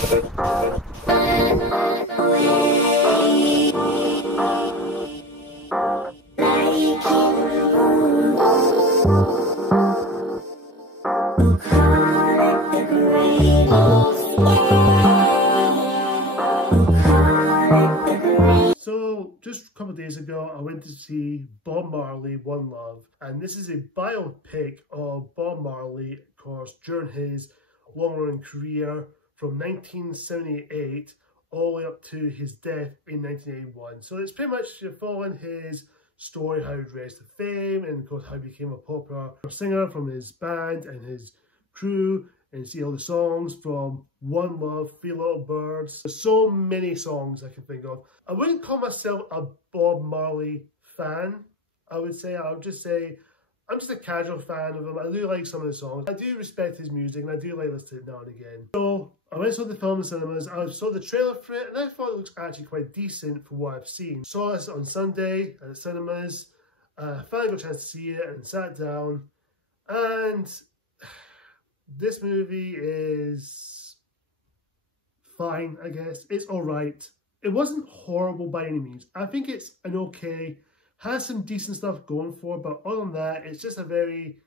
So, just a couple of days ago, I went to see Bob Marley, One Love, and this is a biopic of Bob Marley, of course, during his long-running career from 1978 all the way up to his death in 1981. So it's pretty much following his story, how he rose to fame, and of course how he became a popular singer from his band and his crew, and see all the songs from One Love, Three Little Birds. There's so many songs I can think of. I wouldn't call myself a Bob Marley fan, I would say. I would just say I'm just a casual fan of him. I do like some of the songs. I do respect his music, and I do like listening to it now and again. So I went and saw the film in cinemas. I saw the trailer for it, and I thought it looks actually quite decent for what I've seen. Saw this on Sunday at the cinemas. Finally got a chance to see it and sat down. And this movie is fine, I guess. It's all right. It wasn't horrible by any means. I think it's an okay, has some decent stuff going for it, but other than that, it's just a very,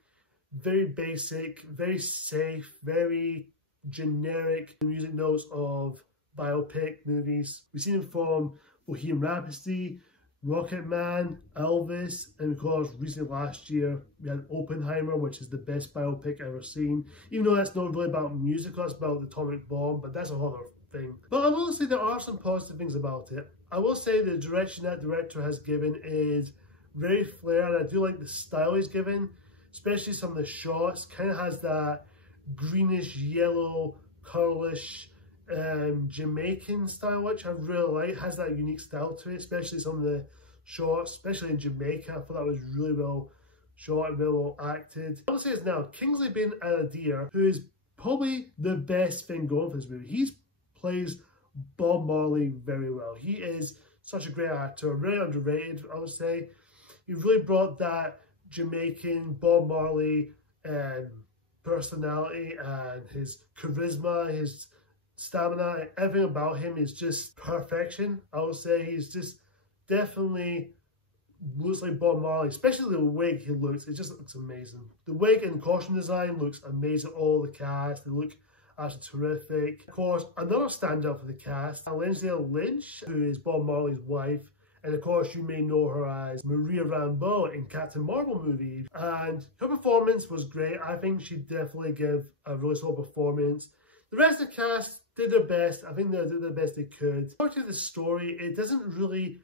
very basic, very safe, very generic music notes of biopic movies. We've seen them from Bohemian Rhapsody, Rocket Man, Elvis, and of course recently last year we had Oppenheimer, which is the best biopic I've ever seen. Even though that's not really about musical, it's about the atomic bomb, but that's a whole other thing. But I will say there are some positive things about it. I will say the direction that director has given is very flair, and I do like the style he's given, especially some of the shots. Kind of has that greenish, yellow, colorless Jamaican style, which I really like. Has that unique style to it, especially some of the shots, especially in Jamaica. I thought that was really well shot and really well acted. I will say this now, Kingsley Ben-Adir, who is probably the best thing going for this movie. He plays Bob Marley very well. He is such a great actor, really underrated, I would say. He really brought that Jamaican Bob Marley personality and his charisma, his stamina, everything about him is just perfection. I would say he's just definitely looks like Bob Marley, especially the wig he looks. It just looks amazing. The wig and costume design looks amazing. All the cast, they look absolutely terrific. Of course, another standout for the cast, Lashana Lynch, who is Bob Marley's wife. And of course, you may know her as Maria Rambeau in Captain Marvel movie. And her performance was great. I think she definitely gave a really solid performance. The rest of the cast did their best. I think they did the best they could. Part of the story, it doesn't really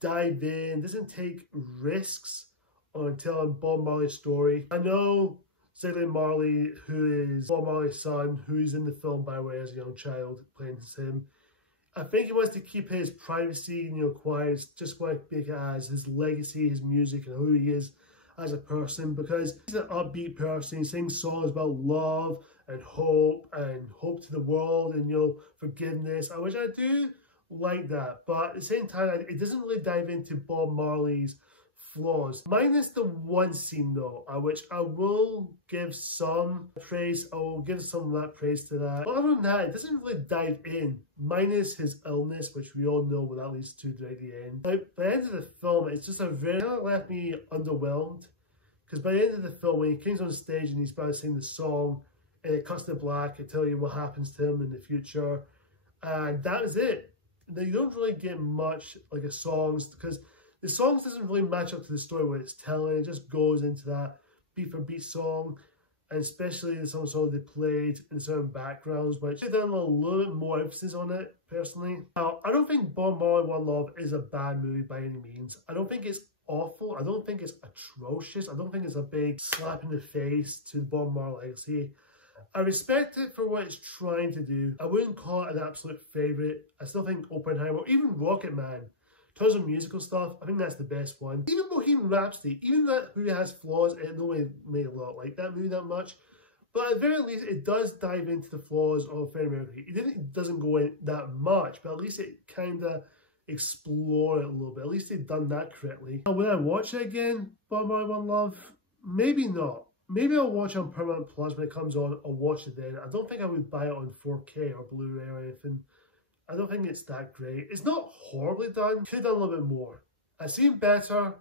dive in, doesn't take risks on telling Bob Marley's story. I know Zach Marley, who is Bob Marley's son, who's in the film by the way as a young child, playing as him. I think he wants to keep his privacy, quiet, just want to make it as his legacy, his music, and who he is as a person, because he's an upbeat person. He sings songs about love and hope to the world and, forgiveness, which I do like that. But at the same time, it doesn't really dive into Bob Marley's flaws. Minus the one scene though, which I will give some praise. I will give some of that praise to that. But other than that, it doesn't really dive in. Minus his illness, which we all know what that leads to at the end. By the end of the film, it's just left me underwhelmed. Because by the end of the film, when he comes on stage and he's about to sing the song, and it cuts to black, it tells you what happens to him in the future. And that is it. Now, you don't really get much like a songs, because the songs doesn't really match up to the story what it's telling. It just goes into that beat for beat song, and especially some of the songs they played in certain backgrounds, which they've done a little bit more emphasis on it, personally. Now, I don't think Bob Marley One Love is a bad movie by any means. I don't think it's awful. I don't think it's atrocious. I don't think it's a big slap in the face to the Bob Marley legacy. I respect it for what it's trying to do. I wouldn't call it an absolute favourite. I still think Oppenheimer, or even Rocket Man, in terms of musical stuff, I think that's the best one. Even Bohemian Rhapsody, even that movie has flaws, it nobody made a lot like that movie that much. But at the very least, it does dive into the flaws of Freddie Mercury. It doesn't go in that much, but at least it kind of explore it a little bit. At least they've done that correctly. And when I watch it again, Bob Marley One Love, maybe not. Maybe I'll watch it on Paramount Plus when it comes on. I'll watch it then. I don't think I would buy it on 4K or Blu-ray or anything. I don't think it's that great. It's not horribly done. Could have done a little bit more. I've seen better,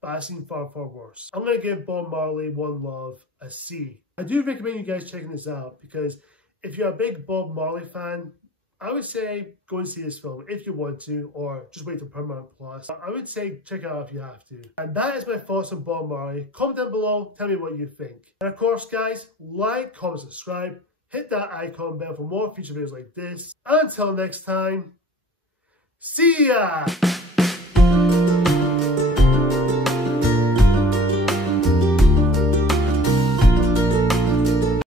but I've seen far, far worse. I'm going to give Bob Marley One Love a C. I do recommend you guys checking this out because if you're a big Bob Marley fan, I would say go and see this film if you want to, or just wait till Paramount Plus. I would say check it out if you have to. And that is my thoughts on Bob Marley. Comment down below, tell me what you think. And of course guys, like, comment, subscribe, hit that icon bell for more future videos like this. And until next time, see ya!